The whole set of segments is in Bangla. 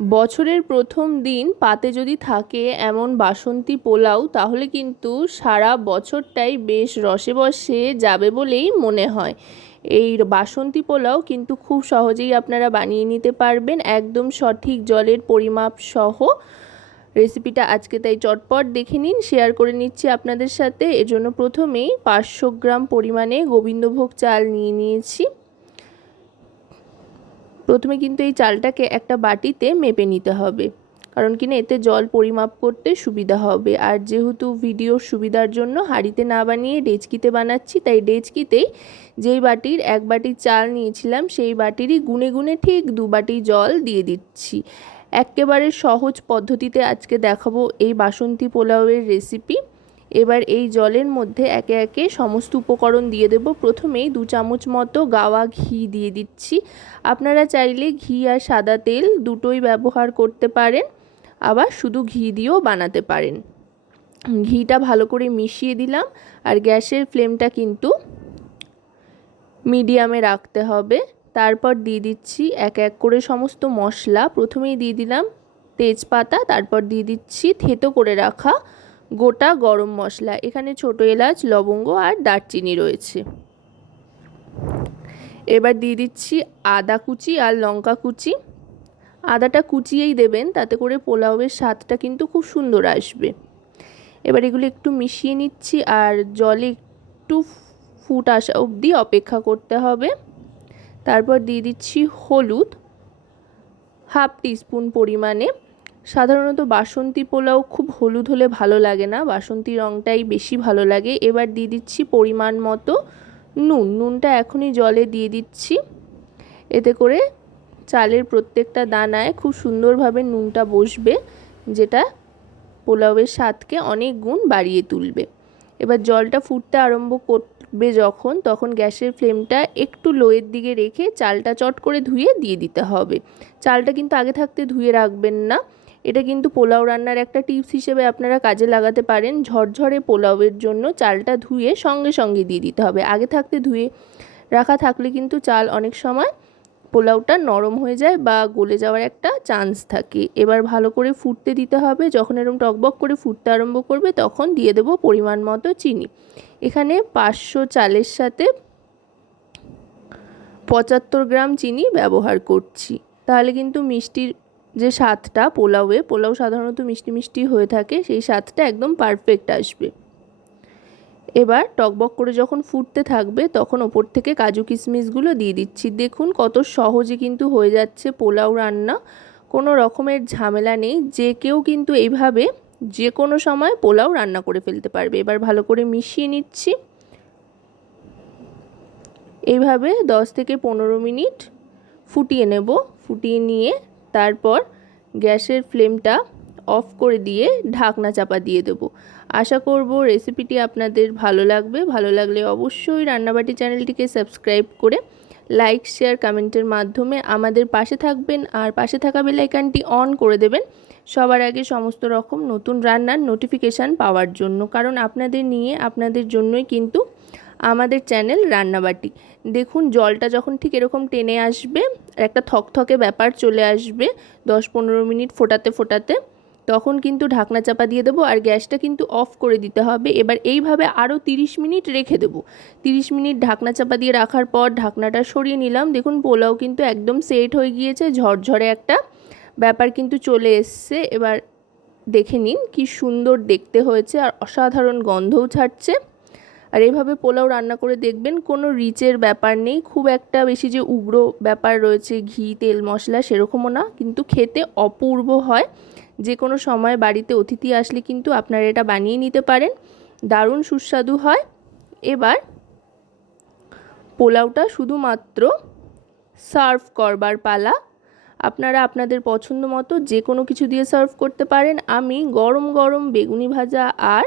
বছরের প্রথম দিন পাতে যদি থাকে এমন বাসন্তী পোলাও, তাহলে কিন্তু সারা বছরটাই বেশ রসে বসে যাবে বলেই মনে হয়। এই বাসন্তী পোলাও কিন্তু খুব সহজেই আপনারা বানিয়ে নিতে পারবেন, একদম সঠিক জলের পরিমাপ সহ। রেসিপিটা আজকে তাই চটপট দেখে নিন, শেয়ার করে নিচ্ছি আপনাদের সাথে। এজন্য প্রথমেই পাঁচশো গ্রাম পরিমাণে গোবিন্দভোগ চাল নিয়ে নিয়েছি। প্রথমে কিন্তু এই চালটাকে একটা বাটিতে মেপে নিতে হবে। কারণ কিনা এতে জল পরিমাপ করতে সুবিধা হবে। আর যেহেতু ভিডিওর সুবিধার জন্য হাঁড়িতে না বানিয়ে ডেচকিতে বানাচ্ছি, তাই ডেচকিতেই যেই বাটির এক বাটি চাল নিয়েছিলাম, সেই বাটিরই গুনে গুনে ঠিক দু বাটি জল দিয়ে দিচ্ছি। একেবারে সহজ পদ্ধতিতে আজকে দেখাবো এই বাসন্তী পোলাওয়ের রেসিপি এবার এই জলের মধ্যে একে একে সমস্ত উপকরণ দিয়ে দেব। প্রথমেই দু চামচ মতো গাওয়া ঘি দিয়ে দিচ্ছি। আপনারা চাইলে ঘি আর সাদা তেল দুটোই ব্যবহার করতে পারেন। আবার শুধু ঘি দিয়েও বানাতে পারেন। ঘিটা ভালো করে মিশিয়ে দিলাম আর গ্যাসের ফ্লেমটা কিন্তু মিডিয়ামে রাখতে হবে। তারপর দিয়ে দিচ্ছি এক এক করে সমস্ত মশলা। প্রথমেই দিয়ে দিলাম তেজপাতা, তারপর দিয়ে দিচ্ছি থেতো করে রাখা গোটা গরম মশলা, এখানে ছোটো এলাচ, লবঙ্গ আর দারচিনি রয়েছে। এবার দিয়ে দিচ্ছি আদা কুচি আর লঙ্কা কুচি। আদাটা কুচিয়েই দেবেন, তাতে করে পোলাওয়ের স্বাদটা কিন্তু খুব সুন্দর আসবে। এবার এগুলো একটু মিশিয়ে নিচ্ছি, আর জলে একটু ফুট আসা অবধি অপেক্ষা করতে হবে। তারপর দিয়ে দিচ্ছি হলুদ, হাফ টিস্পুন পরিমাণে। সাধারণত বাসন্তী পোলাও খুব হলুদ হলে ভালো লাগে না। বাসন্তী রঙটাই বেশি ভালো লাগে। এবার দিয়ে দিচ্ছি পরিমাণ মতো নুন। নুনটা এখনই জলে দিয়ে দিচ্ছি। এতে করে চালের প্রত্যেকটা দানায় খুব সুন্দরভাবে নুনটা বসবে, যেটা পোলাওয়ের স্বাদকে অনেক গুণ বাড়িয়ে তুলবে। এবার জলটা ফুটতে আরম্ভ করবে যখন, তখন গ্যাসের ফ্লেমটা একটু লোয়ের দিকে রেখে চালটা চট করে ধুয়ে দিয়ে দিতে হবে। চালটা কিন্তু আগে থাকতে ধুয়ে রাখবেন না। এটা কিন্তু পোলাও রান্নার একটা টিপস হিসেবে আপনারা কাজে লাগাতে পারেন। ঝরঝরে পোলাওয়ের জন্য চালটা ধুয়ে সঙ্গে সঙ্গে দিয়ে দিতে হবে। আগে থাকতে ধুয়ে রাখা থাকলে কিন্তু চাল অনেক সময় পোলাওটা নরম হয়ে যায় বা গলে যাওয়ার একটা চান্স থাকে। এবার ভালো করে ফুটতে দিতে হবে। যখন এরকম টকবক করে ফুটতে আরম্ভ করবে তখন দিয়ে দেবো পরিমাণ মতো চিনি। এখানে পাঁচশো চালের সাথে পঁচাত্তর গ্রাম চিনি ব্যবহার করছি। তাহলে কিন্তু মিষ্টির যে স্বাদটা পোলাওয়ে, পোলাও সাধারণত মিষ্টি মিষ্টি হয়ে থাকে, সেই স্বাদটা একদম পারফেক্ট আসবে। এবার টকবক করে যখন ফুটতে থাকবে, তখন ওপর থেকে কাজু কিশমিশগুলো দিয়ে দিচ্ছি। দেখুন কত সহজে কিন্তু হয়ে যাচ্ছে পোলাও রান্না। কোনো রকমের ঝামেলা নেই, যে কেউ কিন্তু এইভাবে যে কোনো সময় পোলাও রান্না করে ফেলতে পারবে। এবার ভালো করে মিশিয়ে নিচ্ছি। এইভাবে দশ থেকে পনেরো মিনিট ফুটিয়ে নেব। ফুটিয়ে নিয়ে তারপর গ্যাসের ফ্লেমটা অফ করে দিয়ে ঢাকনা চাপা দিয়ে দেবো। আশা করব রেসিপিটি আপনাদের ভালো লাগবে। ভালো লাগলে অবশ্যই রান্নাবাটি চ্যানেলটিকে সাবস্ক্রাইব করে লাইক, শেয়ার, কমেন্টের মাধ্যমে আমাদের পাশে থাকবেন আর পাশে থাকা বেলাইকানটি অন করে দেবেন। সবার আগে সমস্ত রকম নতুন রান্নার নোটিফিকেশান পাওয়ার জন্য, কারণ আপনাদের নিয়ে, আপনাদের জন্যই কিন্তু আমাদের চ্যানেল রান্নাবাটি। দেখুন, জলটা যখন ঠিক এরকম টেনে আসবে একটা থকথকে ব্যাপার চলে আসবে, দশ পনেরো মিনিট ফোটাতে ফোটাতে, তখন কিন্তু ঢাকনা চাপা দিয়ে দেবো আর গ্যাসটা কিন্তু অফ করে দিতে হবে। এবার এইভাবে আরও তিরিশ মিনিট রেখে দেবো। তিরিশ মিনিট ঢাকনা চাপা দিয়ে রাখার পর ঢাকনাটা সরিয়ে নিলাম। দেখুন, পোলাও কিন্তু একদম সেট হয়ে গিয়েছে, ঝরঝরে একটা ব্যাপার কিন্তু চলে এসছে। এবার দেখে নিন কি সুন্দর দেখতে হয়েছে, আর অসাধারণ গন্ধও ছাড়ছে। আর এইভাবে পোলাও রান্না করে দেখবেন কোনো রিচের ব্যাপার নেই, খুব একটা বেশি যে উগ্র ব্যাপার রয়েছে, ঘি, তেল, মশলা সেরকমও না, কিন্তু খেতে অপূর্ব হয়। যে কোনো সময় বাড়িতে অতিথি আসলে কিন্তু আপনারা এটা বানিয়ে নিতে পারেন, দারুণ সুস্বাদু হয়। এবার পোলাওটা শুধুমাত্র সার্ভ করবার পালা। আপনারা আপনাদের পছন্দ মতো যে কোনো কিছু দিয়ে সার্ভ করতে পারেন। আমি গরম গরম বেগুনি ভাজা আর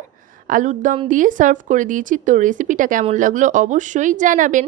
আলুর দম দিয়ে সার্ভ করে দিয়েছি। তো রেসিপিটা কেমন লাগল অবশ্যই জানাবেন।